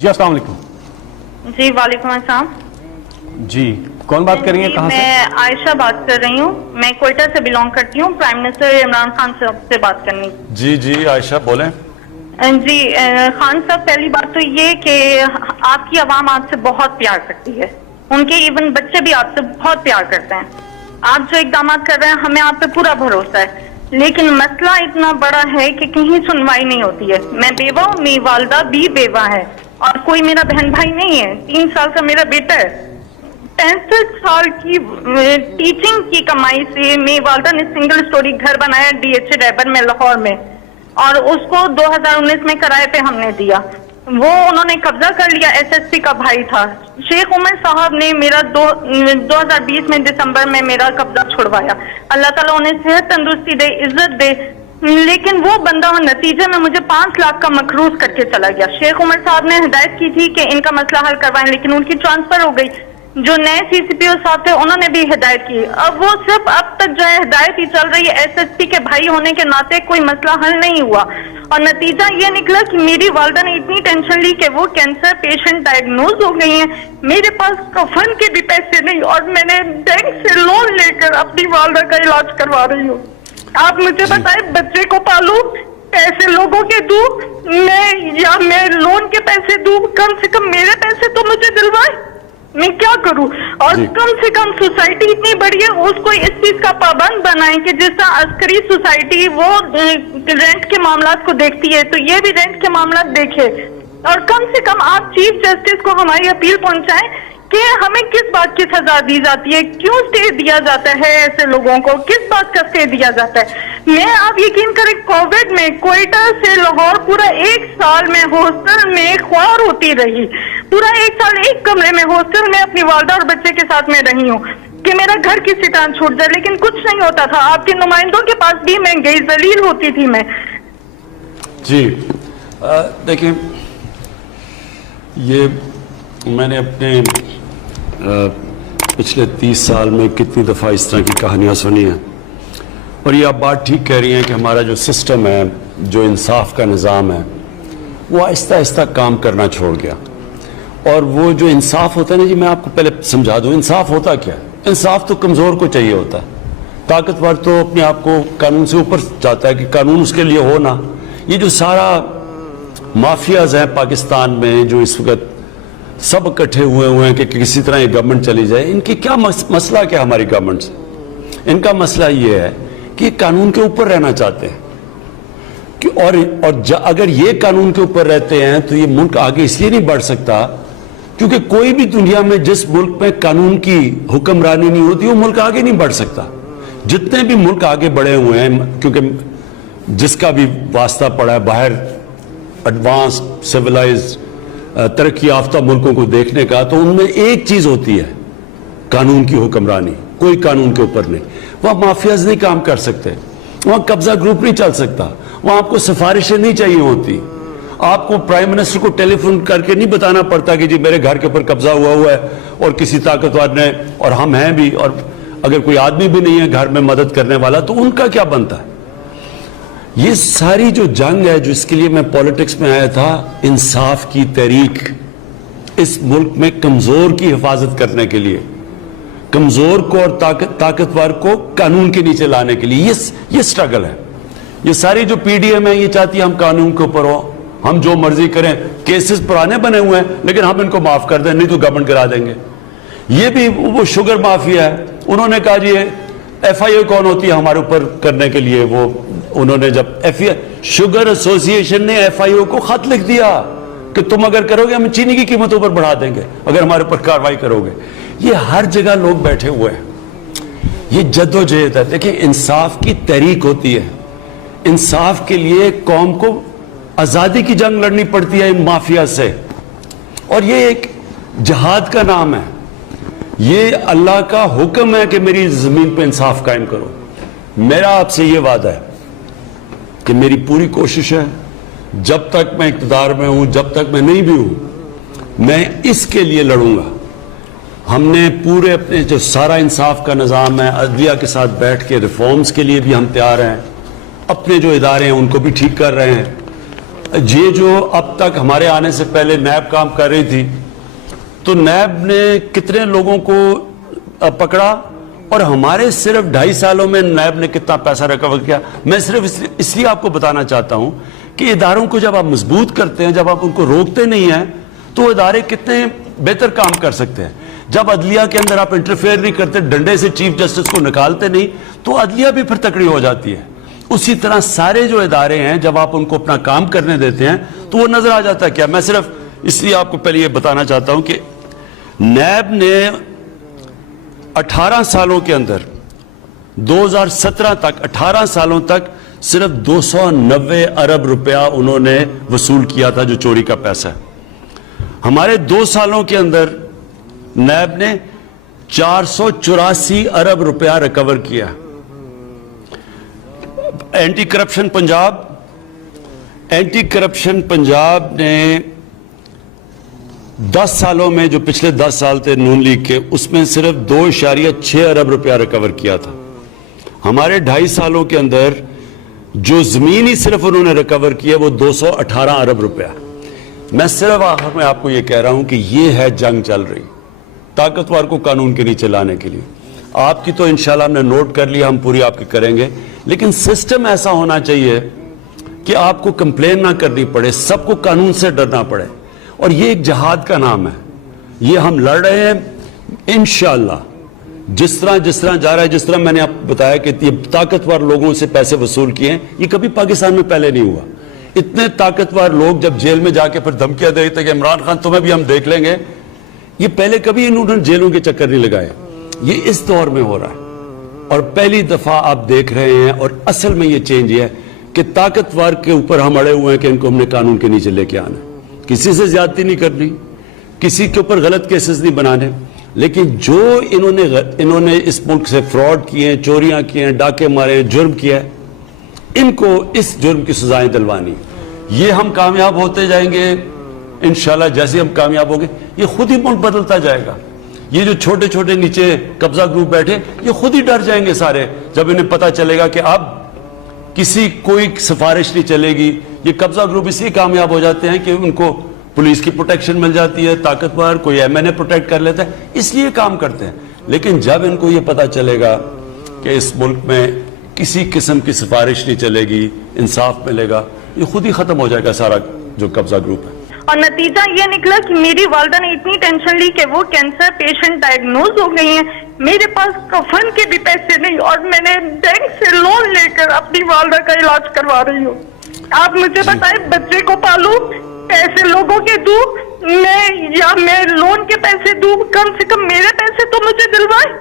جی السلام علیکم. جی وعلیکم السلام. جی کون بات کر رہی ہیں, کہاں سے؟ میں عائشہ بات کر رہی ہوں. میں کوئٹہ سے بلونگ کرتی ہوں. پرائم منسٹر عمران خان صاحب سے بات کرنی. جی جی عائشہ بولیں. جی خان صاحب, پہلی بات تو یہ کہ آپ کی عوام آپ سے بہت پیار کرتی ہے. ان کے ایون بچے بھی آپ سے بہت پیار کرتے ہیں. آپ جو اقدامات کر رہے ہیں ہمیں آپ پہ پورا بھروسہ ہے, لیکن مسئلہ اتنا بڑا ہے کہ کہیں سنوائی نہیں ہوتی ہے. میں بیوہ ہوں, میری والدہ بھی بیوہ ہے, اور کوئی میرا بہن بھائی نہیں ہے. 3 سال کا میرا بیٹا ہے. 65 سال کی ٹیچنگ کی کمائی سے میری والدہ نے سنگل سٹوری گھر بنایا DH ریبر میں, لاہور میں, اور اس کو 2019 میں کرائے پہ ہم نے دیا. وہ انہوں نے قبضہ کر لیا. SSP کا بھائی تھا شیخ عمر صاحب نے میرا 2020 میں دسمبر میں میرا قبضہ چھڑوایا. اللہ تعالیٰ انہیں صحت تندرستی دے, عزت دے, لیکن وہ بندہ نتیجے میں مجھے 5 لاکھ کا مقروض کر کے چلا گیا. شیخ عمر صاحب نے ہدایت کی تھی کہ ان کا مسئلہ حل کروائیں, لیکن ان کی ٹرانسفر ہو گئی. جو نئے CCPO صاحب تھے انہوں نے بھی ہدایت کی. اب وہ صرف اب تک جو ہے ہدایت ہی چل رہی ہے. SSP کے بھائی ہونے کے ناطے کوئی مسئلہ حل نہیں ہوا, اور نتیجہ یہ نکلا کہ میری والدہ نے اتنی ٹینشن لی کہ وہ کینسر پیشنٹ ڈائگنوز ہو گئی ہیں. میرے پاس کفن کے بھی پیسے نہیں, اور میں نے بینک سے لون لے کر اپنی والدہ کا علاج کروا رہی ہوں. آپ مجھے بتائیں, بچے کو پالوں, پیسے لوگوں کے دوں میں, یا میں لون کے پیسے دوں؟ کم سے کم میرے پیسے تو مجھے دلوائے. میں کیا کروں؟ اور کم سے کم سوسائٹی اتنی بڑی ہے, اس کو اس چیز کا پابند بنائیں کہ جس طرح عسکری سوسائٹی وہ رینٹ کے معاملات کو دیکھتی ہے, تو یہ بھی رینٹ کے معاملات دیکھے. اور کم سے کم آپ چیف جسٹس کو ہماری اپیل پہنچائیں کہ ہمیں کس بات کی سزا دی جاتی ہے, کیوں اسٹے دیا جاتا ہے ایسے لوگوں کو, کس بات کا اسٹے دیا جاتا ہے. میں, آپ یقین کریں, کووڈ میں کوئٹہ سے لاہور پورا 1 سال میں ہاسٹل میں خوار ہوتی رہی. پورا 1 سال ایک کمرے میں ہاسٹل میں اپنی والدہ اور بچے کے ساتھ میں رہی ہوں کہ میرا گھر کسی طرح چھوٹ جائے, لیکن کچھ نہیں ہوتا تھا. آپ کے نمائندوں کے پاس بھی میں گئی, ذلیل ہوتی تھی میں. جی دیکھیں, یہ میں نے اپنے پچھلے 30 سال میں کتنی دفعہ اس طرح کی کہانیاں سنی ہیں, اور یہ آپ بات ٹھیک کہہ رہی ہیں کہ ہمارا جو سسٹم ہے, جو انصاف کا نظام ہے, وہ آہستہ آہستہ کام کرنا چھوڑ گیا. اور وہ جو انصاف ہوتا ہے نا, جی میں آپ کو پہلے سمجھا دوں انصاف ہوتا کیا ہے. انصاف تو کمزور کو چاہیے ہوتا ہے, طاقتور تو اپنے آپ کو قانون سے اوپر چاہتا ہے کہ قانون اس کے لیے ہو نا. یہ جو سارا مافیاز ہیں پاکستان میں, جو اس وقت سب اکٹھے ہوئے ہیں کہ کسی طرح یہ گورنمنٹ چلی جائے, ان کی کیا مسئلہ کیا ہماری گورنمنٹ سے؟ ان کا مسئلہ یہ ہے کہ قانون کے اوپر رہنا چاہتے ہیں, اور اگر یہ قانون کے اوپر رہتے ہیں تو یہ ملک آگے اس لیے نہیں بڑھ سکتا کیونکہ کوئی بھی دنیا میں جس ملک میں قانون کی حکمرانی نہیں ہوتی وہ ملک آگے نہیں بڑھ سکتا. جتنے بھی ملک آگے بڑھے ہوئے ہیں, کیونکہ جس کا بھی واسطہ پڑا ہے باہر ایڈوانس سویلائز ترقی یافتہ ملکوں کو دیکھنے کا, تو ان میں ایک چیز ہوتی ہے, قانون کی حکمرانی. کوئی قانون کے اوپر نہیں. وہاں مافیاز نہیں کام کر سکتے, وہاں قبضہ گروپ نہیں چل سکتا, وہاں آپ کو سفارشیں نہیں چاہیے ہوتی. آپ کو پرائم منسٹر کو ٹیلی فون کر کے نہیں بتانا پڑتا کہ جی میرے گھر کے اوپر قبضہ ہوا ہے, اور کسی طاقتور نے, اور ہم ہیں بھی, اور اگر کوئی آدمی بھی نہیں ہے گھر میں مدد کرنے والا تو ان کا کیا بنتا ہے. یہ ساری جو جنگ ہے, جو اس کے لیے میں پولیٹکس میں آیا تھا, انصاف کی تحریک, اس ملک میں کمزور کی حفاظت کرنے کے لیے, کمزور کو اور طاقتور کو قانون کے نیچے لانے کے لیے یہ سٹرگل ہے. یہ ساری جو PDM ہے یہ چاہتی ہے ہم قانون کے اوپر ہو, ہم جو مرضی کریں. کیسز پرانے بنے ہوئے ہیں لیکن ہم ان کو معاف کر دیں, نہیں تو گورنمنٹ کرا دیں گے. یہ بھی وہ شوگر مافیا ہے, انہوں نے کہا جی FIA کون ہوتی ہے ہمارے اوپر کرنے کے لیے. وہ انہوں نے جب شوگر ایسوسیشن نے FIO کو خط لکھ دیا کہ تم اگر کرو گے ہم چینی کی قیمتوں پر بڑھا دیں گے اگر ہمارے اوپر کارروائی کرو گے. یہ ہر جگہ لوگ بیٹھے ہوئے ہیں. یہ جدوجہد ہے. دیکھیں, انصاف کی تحریک ہوتی ہے, انصاف کے لیے قوم کو آزادی کی جنگ لڑنی پڑتی ہے ان مافیا سے, اور یہ ایک جہاد کا نام ہے. یہ اللہ کا حکم ہے کہ میری زمین پہ انصاف قائم کرو. میرا آپ سے یہ وعدہ ہے کہ میری پوری کوشش ہے, جب تک میں اقتدار میں ہوں, جب تک میں نہیں بھی ہوں, میں اس کے لیے لڑوں گا. ہم نے پورے اپنے جو سارا انصاف کا نظام ہے, عدلیہ کے ساتھ بیٹھ کے ریفارمز کے لیے بھی ہم تیار ہیں, اپنے جو ادارے ہیں ان کو بھی ٹھیک کر رہے ہیں, یہ جو اب تک ہمارے آنے سے پہلے نیب کام کر رہی تھی, تو نیب نے کتنے لوگوں کو پکڑا اور ہمارے صرف 2.5 سالوں میں نیب نے کتنا پیسہ ریکور کیا. میں صرف اس لیے آپ کو بتانا چاہتا ہوں کہ اداروں کو جب آپ مضبوط کرتے ہیں, جب آپ ان کو روکتے نہیں ہیں, تو ادارے کتنے بہتر کام کر سکتے ہیں. جب عدلیہ کے اندر آپ انٹرفیئر نہیں کرتے, ڈنڈے سے چیف جسٹس کو نکالتے نہیں, تو عدلیہ بھی پھر تکڑی ہو جاتی ہے. اسی طرح سارے جو ادارے ہیں جب آپ ان کو اپنا کام کرنے دیتے ہیں تو وہ نظر آ جاتا ہے. کیا میں صرف اس لیے آپ کو پہلے یہ بتانا چاہتا ہوں کہ نیب نے 18 سالوں کے اندر 2017 تک 18 سالوں تک صرف 290 ارب روپیہ انہوں نے وصول کیا تھا جو چوری کا پیسہ ہے. ہمارے 2 سالوں کے اندر نیب نے 484 ارب روپیہ ریکور کیا. اینٹی کرپشن پنجاب نے 10 سالوں میں, جو پچھلے 10 سال تھے نون لیگ کے, اس میں صرف 2.6 ارب روپیہ ریکور کیا تھا. ہمارے 2.5 سالوں کے اندر جو زمین ہی صرف انہوں نے ریکور کیا وہ 218 ارب روپیہ. میں صرف آخر میں آپ کو یہ کہہ رہا ہوں کہ یہ ہے جنگ چل رہی طاقتور کو قانون کے نیچے لانے کے لیے. آپ کی تو انشاءاللہ ہم نے نوٹ کر لیا, ہم پوری آپ کی کریں گے, لیکن سسٹم ایسا ہونا چاہیے کہ آپ کو کمپلین نہ کرنی پڑے, سب کو قانون سے ڈرنا پڑے. اور یہ ایک جہاد کا نام ہے, یہ ہم لڑ رہے ہیں انشاءاللہ. جس طرح جا رہا ہے, جس طرح میں نے آپ بتایا کہ یہ طاقتور لوگوں سے پیسے وصول کیے ہیں, یہ کبھی پاکستان میں پہلے نہیں ہوا. اتنے طاقتور لوگ جب جیل میں جا کے پھر دھمکیاں دے تھے کہ عمران خان تمہیں بھی ہم دیکھ لیں گے, یہ پہلے کبھی انہوں نے جیلوں کے چکر نہیں لگائے. یہ اس دور میں ہو رہا ہے اور پہلی دفعہ آپ دیکھ رہے ہیں. اور اصل میں یہ چینج یہ ہے کہ طاقتور کے اوپر ہم اڑے ہوئے ہیں کہ ان کو ہم نے قانون کے نیچے لے کے آنا ہے. کسی سے زیادتی نہیں کرنی, کسی کے اوپر غلط کیسز نہیں بنانے, لیکن جو انہوں نے اس ملک سے فراڈ کیے ہیں, چوریاں کی ہیں, ڈاکے مارے ہیں, جرم کیا ہے, ان کو اس جرم کی سزائیں دلوانی. یہ ہم کامیاب ہوتے جائیں گے انشاءاللہ. جیسے ہم کامیاب ہوں گے یہ خود ہی ملک بدلتا جائے گا. یہ جو چھوٹے چھوٹے نیچے قبضہ گروپ بیٹھے, یہ خود ہی ڈر جائیں گے سارے جب انہیں پتہ چلے گا کہ اب کسی کوئی سفارش نہیں چلے گی. یہ قبضہ گروپ اس لیے کامیاب ہو جاتے ہیں کہ ان کو پولیس کی پروٹیکشن مل جاتی ہے, طاقتور کوئی MNA پروٹیکٹ کر لیتا ہے, اس لیے کام کرتے ہیں. لیکن جب ان کو یہ پتہ چلے گا کہ اس ملک میں کسی قسم کی سفارش نہیں چلے گی, انصاف ملے گا, یہ خود ہی ختم ہو جائے گا سارا جو قبضہ گروپ ہے. اور نتیجہ یہ نکلا کہ میری والدہ نے اتنی ٹینشن لی کہ وہ کینسر پیشنٹ ڈائگنوز ہو گئی ہیں. میرے پاس کفن کے بھی پیسے نہیں اور میں نے بینک سے لون لے کر اپنی والدہ کا علاج کروا رہی ہوں. آپ مجھے بتائیں, بچے کو پالوں, پیسے لوگوں کے دوں میں, یا میں لون کے پیسے دوں؟ کم سے کم میرے پیسے تو مجھے دلوائیں.